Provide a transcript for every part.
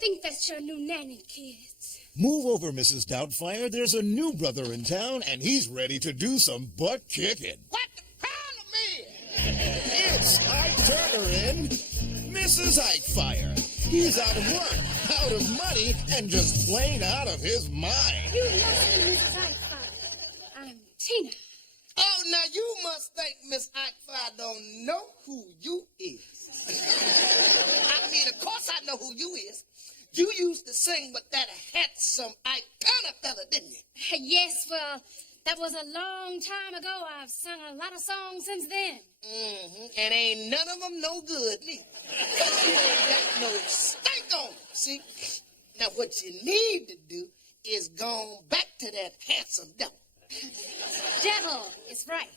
think that's your new nanny, kids. Move over, Mrs. Doubtfire. There's a new brother in town, and he's ready to do some butt kicking. What the problem is? It's Ike Turner in Mrs. Ikefire. He's out of work, out of money, and just plain out of his mind. You must be Mrs. Ikefire. I'm Tina. Oh, now you must think Miss Ikefire don't know who you is. I mean, of course I know who you is. You used to sing with that handsome Ike Turner fella, didn't you? Yes, well, that was a long time ago. I've sung a lot of songs since then. And ain't none of them no good, neither. You ain't got no stink on them, see? Now, what you need to do is go back to that handsome devil. Devil is right.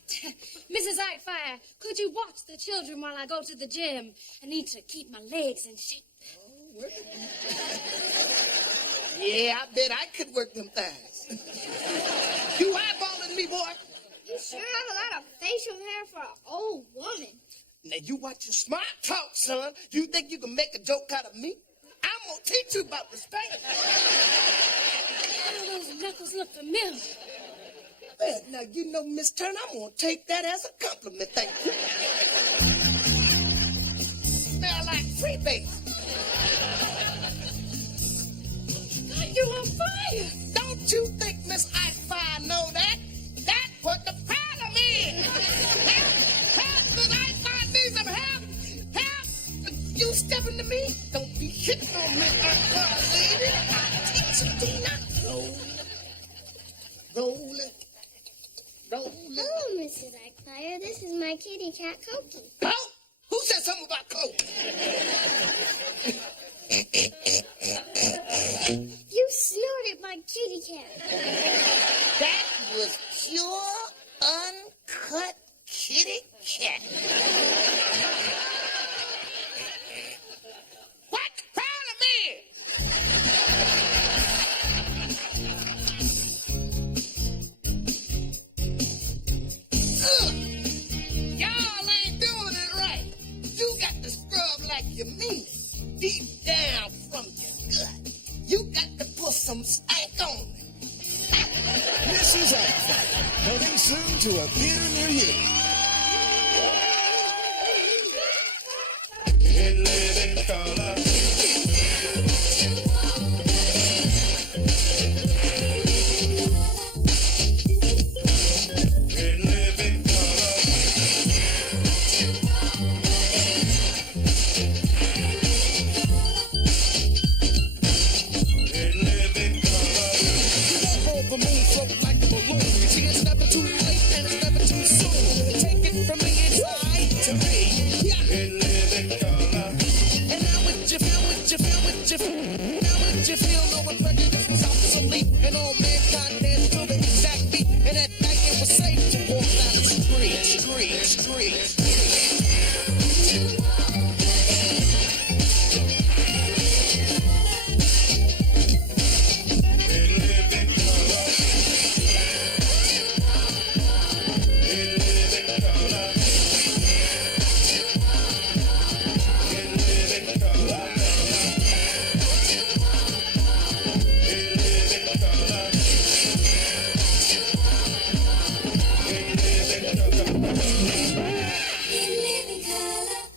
Mrs. Ikefire, could you watch the children while I go to the gym? I need to keep my legs in shape. Oh, yeah, I bet I could work them thighs. You eyeballing me, boy? You sure have a lot of facial hair for an old woman. Now, you watch your smart talk, son. You think you can make a joke out of me? I'm going to teach you about respect. Oh, those knuckles look familiar. Well, now, you know, Miss Turner, I'm going to take that as a compliment, thank you. Smell like freebase. God, you're on fire. Don't you think Miss Ikefire know that? That's what the problem is. Help, Miss Ikefire needs some help. Help. You stepping to me? Don't be hitting on Miss Ikefire, lady. I'll teach you, Tina. Rolling. Oh, Mrs. Ikefire, this is my kitty cat, Cokie. Oh, who said something about Coke? You snorted my kitty cat. That was pure, uncut kitty cat. What the problem is? Y'all ain't doing it right. You got to scrub like you mean it. Deep down from your gut. You got to put some stank on it. Mrs. Ikefire, coming soon to a theater near you. In living color. In living color. In living color. Hold the moon float like a balloon. You see, it's never too late and it's never too soon. Take it from the inside to me. Yeah. In living color. And how would you feel, How would you feel knowing prejudice was obsolete and all mankind danced to the exact beat? And at night it was safe to walk down the street. In living color. In living color. In living color. In living color.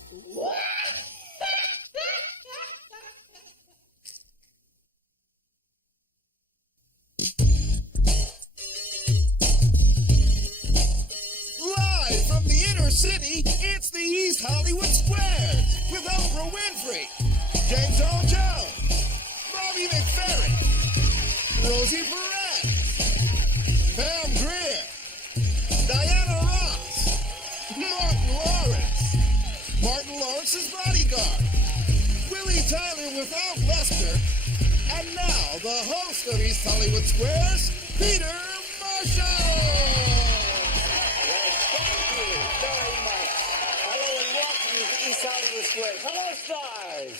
Live from the inner city, it's the East Hollywood Square with Oprah Winfrey, James Earl Jones, Bobby McFerrin, Rosie Perez, Pam Grier, Diana Ross, Martin Lawrence's bodyguard, Willie Tyler without Lester, and now the host of East Hollywood Squares, Peter Marshall. Thank you very much. Hello and welcome to East Hollywood Square. Hello, stars.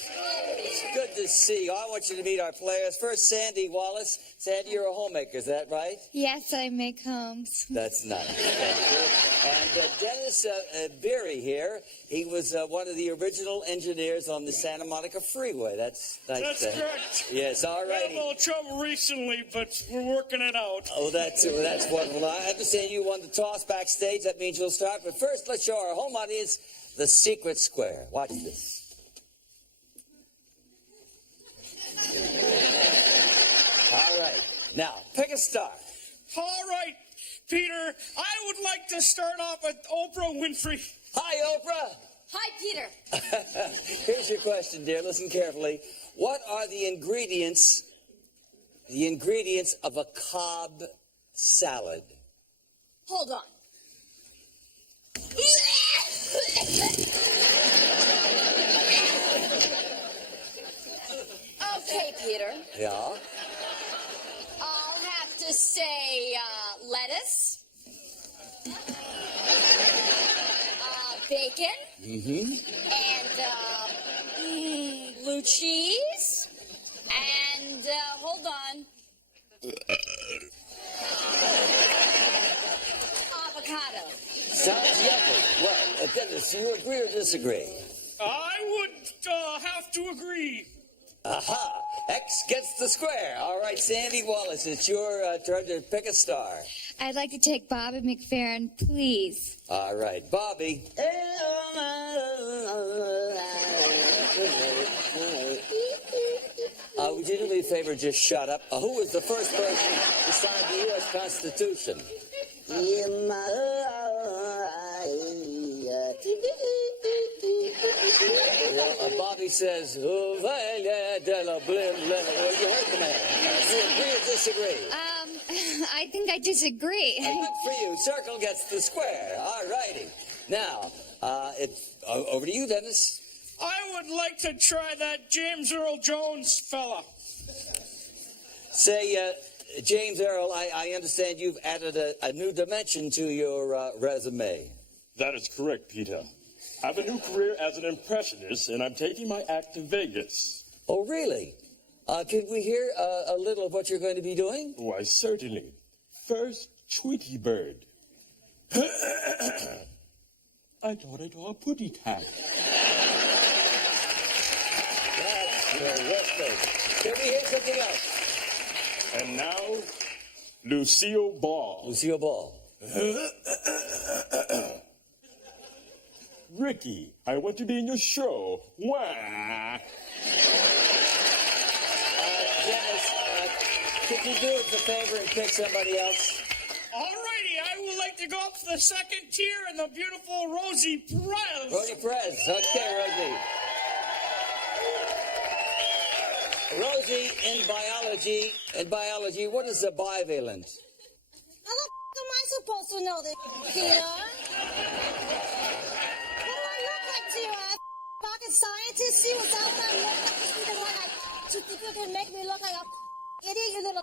good to see you. I want you to meet our players. First, Sandy Wallace. Sandy, you're a homemaker, is that right? Yes, I make homes. That's nice. Thank you. And Dennis Beery here. He was one of the original engineers on the Santa Monica Freeway. That's nice. That's correct. Yes, all Had a righty. little trouble recently, but we're working it out. Oh, that's wonderful. I understand you won the toss backstage. That means you'll start. But first, let's show our home audience the secret square. Watch this. All right. Now, pick a star. All right, Peter, I would like to start off with Oprah Winfrey. Hi, Oprah. Hi, Peter. Here's your question, dear. Listen carefully. What are the ingredients of a Cobb salad? Hold on. Okay, Peter. Yeah. I'll have to say lettuce, bacon, and blue cheese, and hold on, avocado. Sounds yummy. Well, Dennis, do you agree or disagree? I would have to agree. Aha! X gets the square. All right, Sandy Wallace, it's your turn to pick a star. I'd like to take Bobby McFerrin, please. All right, Bobby. Would you do me a favor, just shut up? Who was the first person to sign the U.S. Constitution? Bobby says, "Ovelha de la blim blim." Well, you heard the man. Do you agree or disagree? I think I disagree. Good for you. Circle gets the square. All righty. Now, it's over to you, Dennis. I would like to try that James Earl Jones fella. Say, James Earl, I understand you've added a new dimension to your resume. That is correct, Peter. I have a new career as an impressionist, and I'm taking my act to Vegas. Oh, really? Can we hear a little of what you're going to be doing? Why, certainly. First, Tweety Bird. I thought I saw a putty tat. That's terrific. Can we hear something else? And now, Lucille Ball. Lucille Ball. Ricky, I want to be in your show. Wah. Dennis, could you do us a favor and pick somebody else? All righty, I would like to go up to the second tier and the beautiful Rosie Perez. Rosie Perez. Okay, Rosie. Rosie, in biology, what is a bivalent? How the f*** am I supposed to know this, Peter? What do I look like to you, pocket scientist? See what's out there? Look, I just the one you think you can make me look like a idiot, you little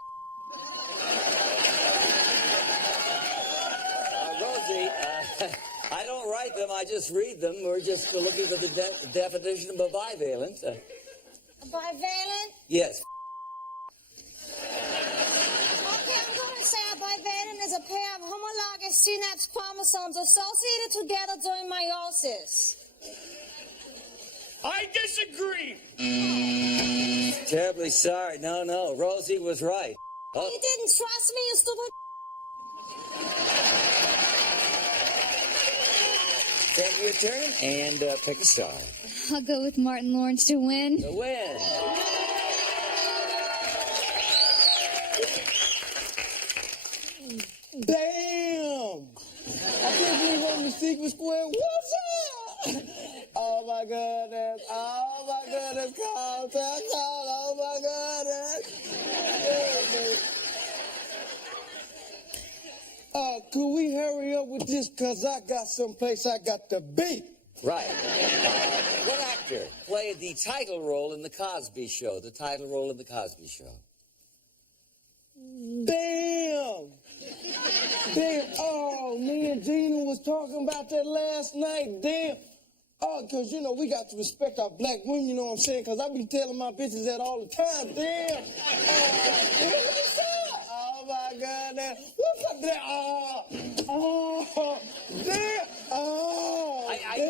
Rosie, I don't write them, I just read them. We're just looking for the definition of a bivalent. bivalent? Yes. Okay, I'm going to say a bivalent is a pair of homologous synapse chromosomes associated together during meiosis. I disagree. Terribly sorry. No. Rosie was right. Oh. You didn't trust me, you stupid. Take your turn and pick a star. I'll go with Martin Lawrence to win. The win. Damn! I can't believe I'm in the secret square. What's up? Oh my goodness. Oh my goodness. Call. Oh my goodness. Could we hurry up with this? Because I got someplace I got to be. Right. What actor played the title role in The Cosby Show? The title role in The Cosby Show. Damn! Damn! Oh, me and Gina was talking about that last night. Damn! Oh, because, you know, we got to respect our black women, you know what I'm saying? Because I be telling my bitches that all the time. Damn. Oh, my God. What's up there? Oh, damn. Oh, I need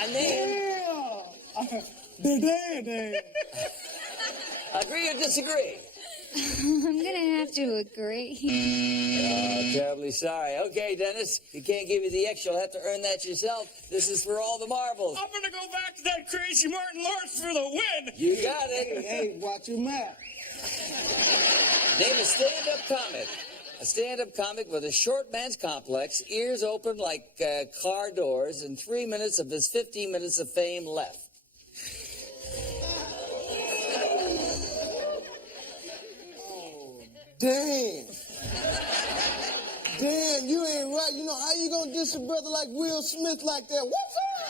a name here. A name. Damn. Agree or disagree? I'm gonna have to agree. Oh, terribly sorry. Okay, Dennis, you can't give you the X. You'll have to earn that yourself. This is for all the marbles. I'm gonna go back to that crazy Martin Lawrence for the win. You got it. Hey, watch your mouth. Name a stand-up comic. A stand-up comic with a short man's complex, ears open like car doors, and 3 minutes of his 15 minutes of fame left. Damn. Damn, you ain't right. You know, how you gonna diss a brother like Will Smith like that? What's up?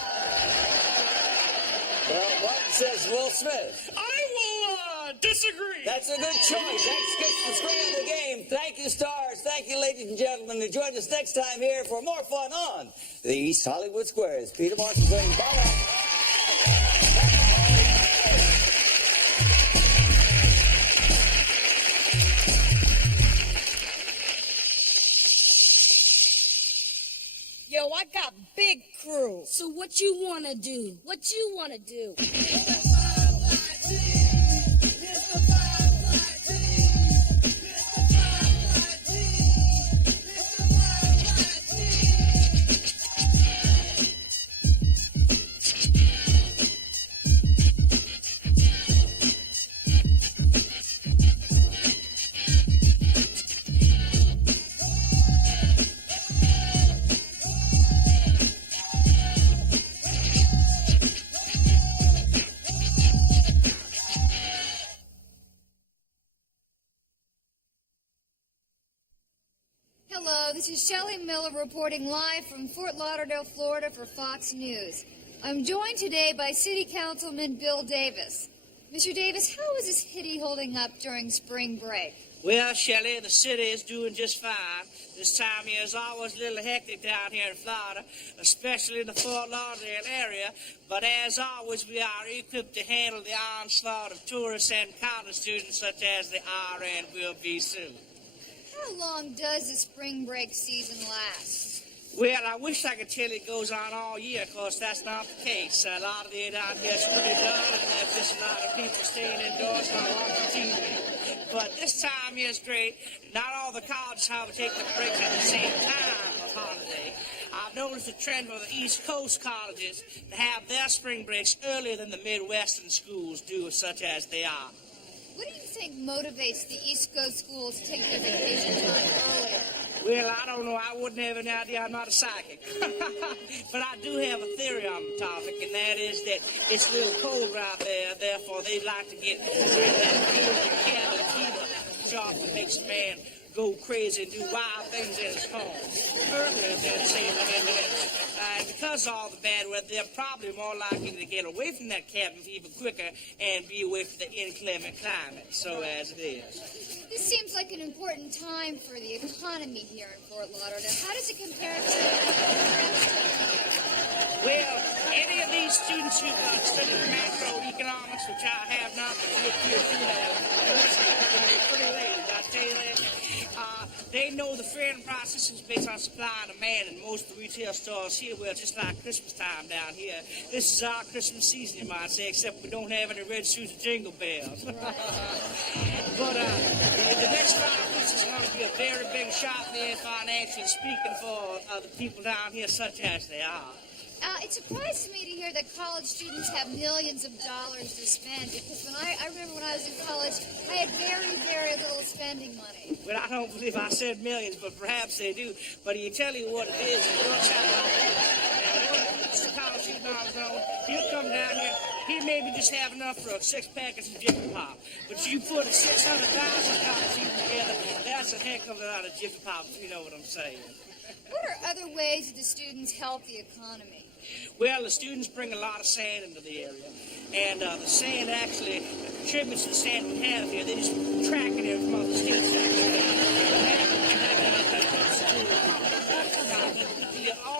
Well, what says Will Smith? I will disagree. That's a good choice. That gets the screen of the game. Thank you, stars. Thank you, ladies and gentlemen, and join us next time here for more fun on the East Hollywood Squares. Peter Martin saying bye now. Yo, I got big crew. So what you wanna do? What you wanna do? Hello, this is Shelley Miller reporting live from Fort Lauderdale, Florida for Fox News. I'm joined today by City Councilman Bill Davis. Mr. Davis, how is this hitty holding up during spring break? Well, Shelley, the city is doing just fine. This time of year is always a little hectic down here in Florida, especially in the Fort Lauderdale area. But as always, we are equipped to handle the onslaught of tourists and college students such as they are and will be soon. How long does the spring break season last? Well, I wish I could tell you it goes on all year, of course that's not the case. A lot of the down here is pretty dull, and there's just a lot of people staying indoors not watching TV. But this time is great. Not all the colleges, however, take the breaks at the same time of holiday. I've noticed a trend for the East Coast colleges to have their spring breaks earlier than the Midwestern schools do, such as they are. What do you think motivates the East Coast schools to take their vacation time earlier? Well, I don't know. I wouldn't have an idea. I'm not a psychic. But I do have a theory on the topic, and that is that it's a little colder out there. Therefore, they like to get rid of that feeling of chocolate makes a man go crazy and do wild things in his home earlier than, say, in the Midwest. And because of all the bad weather, they're probably more likely to get away from that cabin fever quicker and be away from the inclement climate, so as it is. This seems like an important time for the economy here in Fort Lauderdale. How does it compare to... Well, any of these students who studied macroeconomics, which I have not, but you appear to have, it's pretty late, I tell you that. They know the faring process is based on supply and demand, and most of the retail stores here, well, just like Christmas time down here. This is our Christmas season, you might say, except we don't have any red suits or jingle bells. But the next 5 weeks is going to be a very big shot there, financially speaking, for the people down here, such as they are. It surprised me to hear that college students have millions of dollars to spend, because I remember when I was in college, I had very, very little spending money. Well, I don't believe I said millions, but perhaps they do. But he'll tell you what it is. It works out like this. Now, one college student on his own, he'll come down here, he maybe just have enough for a 6-pack of some Jiffy Pop. But you put a 600,000 college student together, that's a heck of a lot of Jiffy Pop, if you know what I'm saying. What are other ways that the students help the economy? Well, the students bring a lot of sand into the area, and the sand actually contributes to the sand we have here. They just track it in from other states.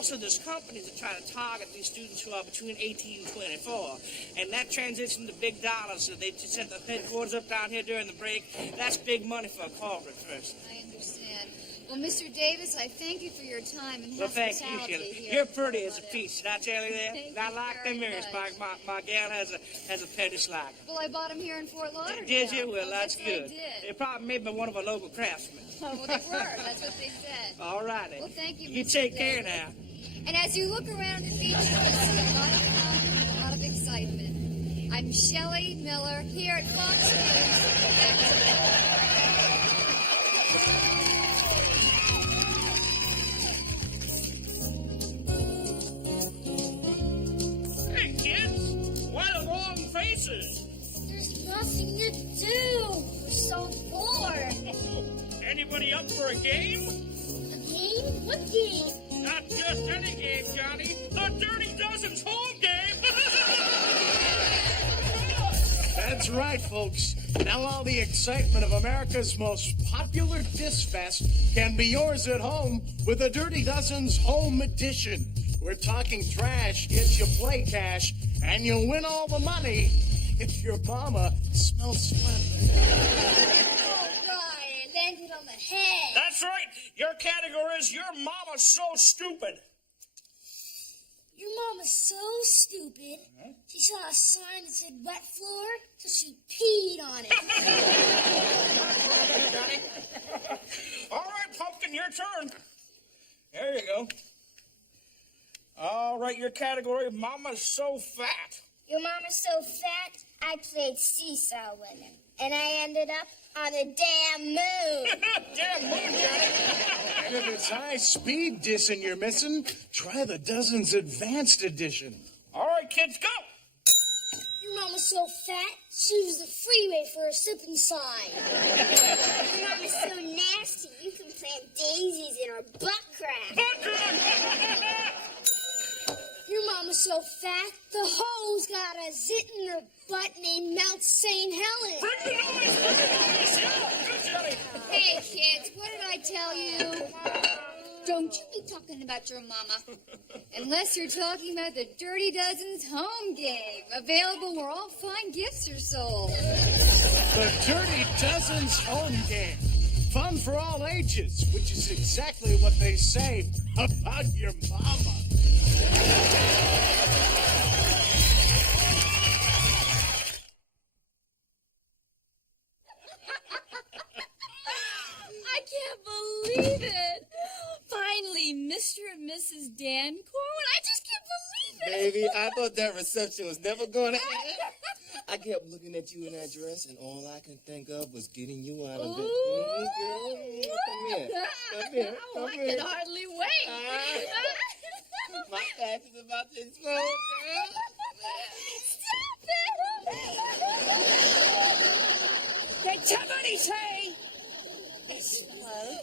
also, there's companies that try to target these students who are between 18 and 24. And that transition to big dollars, so they just set the headquarters up down here during the break. That's big money for a corporate first. I understand. Well, Mr. Davis, I thank you for your time and Well, thank you, hospitality Shirley. here. You're pretty as a piece. Did I tell you that? Thank I you like very them ears. much. My gal has a pettish like. Well, I bought them here in Fort Lauderdale. Did you? Well, Oh, that's yes, I good. did. They probably made by one of our local craftsmen. Oh, well, they were. That's what they said. All righty. Well, thank you, You Mr. take care Davis. now. And as you look around the beach, you'll see a lot of fun and a lot of excitement. I'm Shelley Miller here at Fox News. Back to you. Hey, kids! Why the long faces? There's nothing to do. We're so bored. Anybody up for a game? A game? What game? Not just any game, Johnny. The Dirty Dozen's home game! That's right, folks. Now all the excitement of America's most popular Diss Fest can be yours at home with the Dirty Dozen's Home Edition. We're talking trash, gets you play cash, and you'll win all the money if your mama smells funny. Oh, God, I landed on the head. That's right. Your category is Your Mama's So Stupid. Your mama's so stupid. She saw a sign that said wet floor, so she peed on it. All right, Pumpkin, your turn. There you go. All right, your category, Mama's So Fat. Your mama's so fat, I played seesaw with her. And I ended up on a damn moon. Damn moon, Johnny. And if it's high-speed dissing you're missing, try the Dozen's Advanced Edition. All right, kids, go. Your mama's so fat, she was the freeway for a sipping sign. Your mama's so nasty, you can plant daisies in her butt crack. Your mama's so fat, the hoe's got a zit in her butt named Mount St. Helen. Bring the noise, bring the noise. Yeah, good, Johnny. Hey, kids, what did I tell you? Don't you be talking about your mama. Unless you're talking about the Dirty Dozen's home game, available where all fine gifts are sold. The Dirty Dozen's Home Game. Fun for all ages, which is exactly what they say about your mama. I can't believe it. Finally, Mr. and Mrs. Dan Corwin. I just can't believe it. Baby, I thought that reception was never going to end. I kept looking at you in that dress, and all I could think of was getting you out of it. Girl, come here. Come here. Oh, I can hardly wait. My ass is about to explode, girl. Stop it. Did somebody say explode?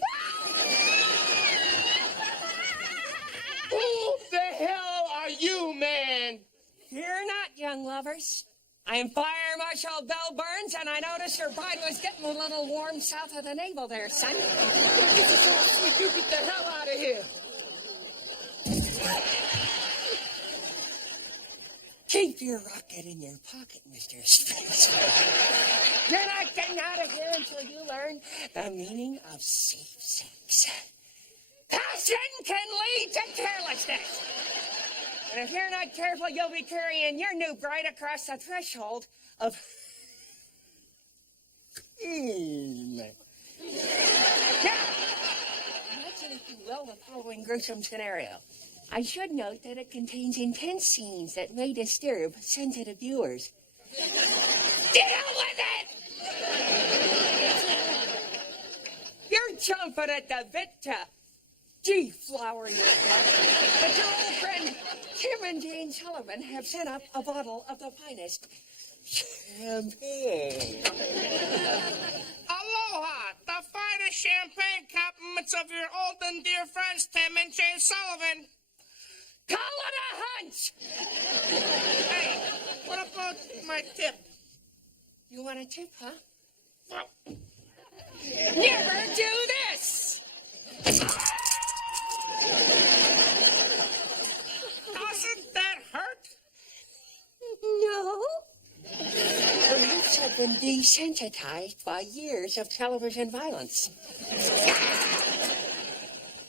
Who the hell are you, man? Fear not, young lovers. I am Fire Marshal Bell Burns, and I noticed your bride was getting a little warm south of the navel there, son. This is so sweet. You get the hell out of here. Keep your rocket in your pocket, Mr. Spencer. You're not getting out of here until you learn the meaning of safe sex. Passion can lead to carelessness. And if you're not careful, you'll be carrying your new bride across the threshold of... Now, imagine, if you will, the following gruesome scenario. I should note that it contains intense scenes that may disturb sensitive viewers. Deal with it! You're chomping at the bit to deflower your blood. But your old friend Tim and Jane Sullivan have sent up a bottle of the finest champagne. Aloha, the finest champagne compliments of your old and dear friends, Tim and Jane Sullivan. Call it a hunch! Hey, what about my tip? You want a tip, huh? Never do this! been desensitized by years of television violence.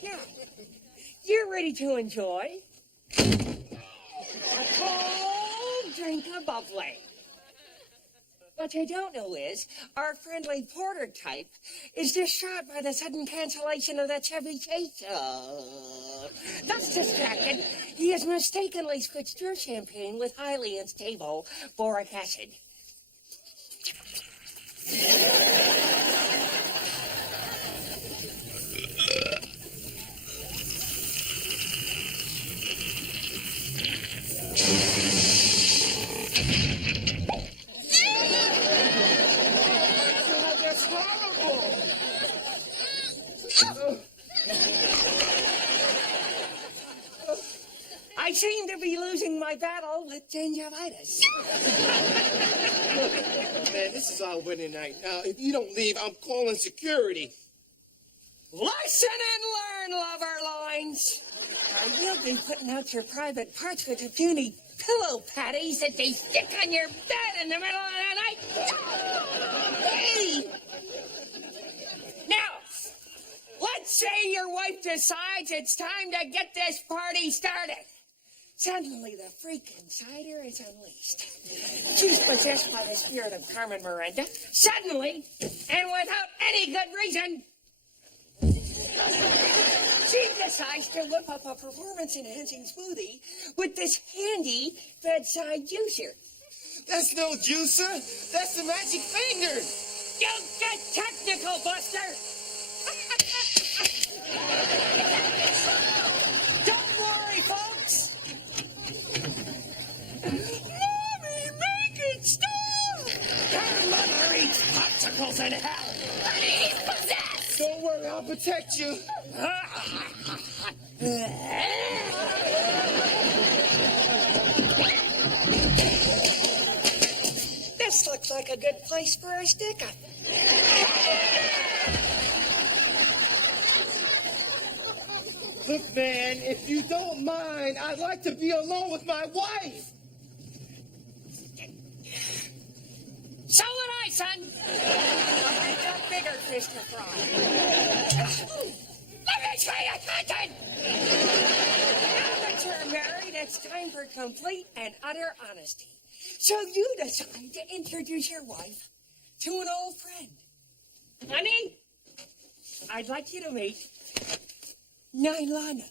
Now, you're ready to enjoy a cold drink of bubbly. What you don't know is, our friendly porter type is distraught by the sudden cancellation of the Chevy Chase. Thus distracted, he has mistakenly switched your champagne with highly unstable boric acid. That's horrible. I seem to be losing my battle with gingivitis. Man, this is our wedding night. Now, if you don't leave, I'm calling security. Listen and learn, lover loins. I will be putting out your private parts with the puny pillow patties that they stick on your bed in the middle of the night. Hey! Now, let's say your wife decides it's time to get this party started. Suddenly, the freak inside her is unleashed. She's possessed by the spirit of Carmen Miranda. Suddenly, and without any good reason, she decides to whip up a performance-enhancing smoothie with this handy bedside juicer. That's no juicer. That's the magic finger. You get technical, Buster. Don't worry, folks. Mommy, make it stop! Her mother eats popsicles in hell. He's possessed. Don't worry, I'll protect you. This looks like a good place for a stick-up. Look, man, if you don't mind, I'd like to be alone with my wife. So would I, son. I'll make a bigger fish to fry. Let me show you something. Now that you're married, it's time for complete and utter honesty. So you decide to introduce your wife to an old friend. Honey, I'd like you to meet Nylana.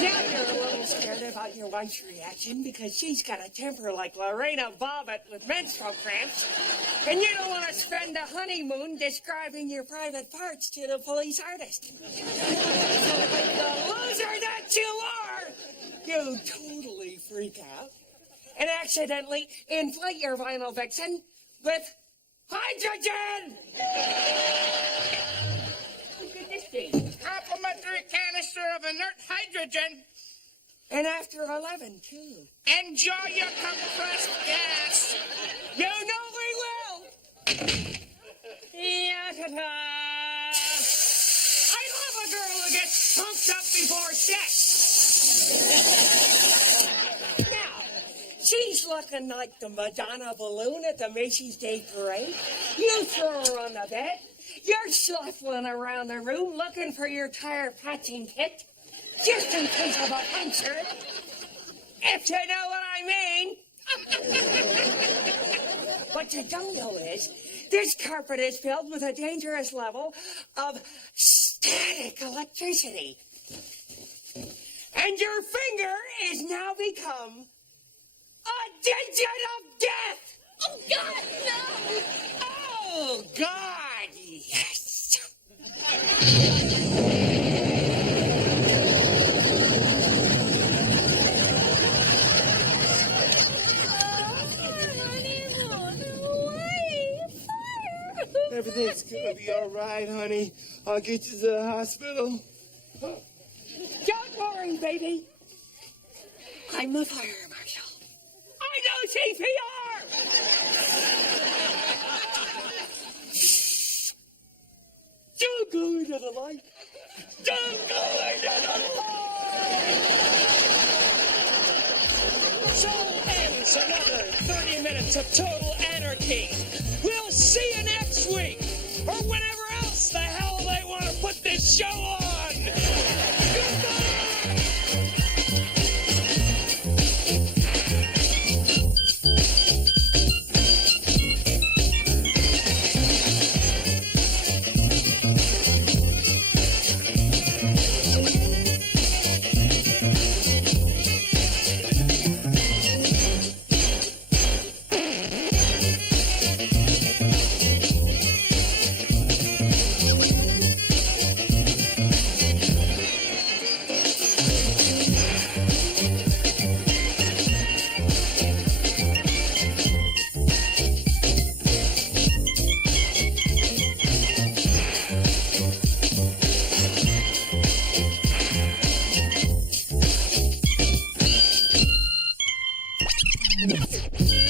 Now you're a little scared about your wife's reaction because she's got a temper like Lorena Bobbitt with menstrual cramps, and you don't want to spend a honeymoon describing your private parts to the police artist. The loser that you are, you totally freak out and accidentally inflate your vinyl vixen with hydrogen! What could this be? Complimentary canister of inert hydrogen. And after 11, too. Enjoy your compressed gas. You know we will! Ya-ta-ta. I love a girl who gets pumped up before sex. Now, she's looking like the Madonna balloon at the Macy's Day Parade. You throw her on the bed. You're shuffling around the room looking for your tire patching kit, just in case of a puncture, if you know what I mean. What you don't know is, this carpet is filled with a dangerous level of static electricity. And your finger is now become a digit of death! Oh, God, no! Oh, God, yes! Everything's gonna be all right, honey. I'll get you to the hospital. Don't worry, baby. I'm a fire marshal. I know CPR! Don't go into the light. Don't go into the light! So ends another 30-minute minutes of total anarchy. We'll see you next week, or whenever else the hell they want to put this show on. Goodbye! Thank you.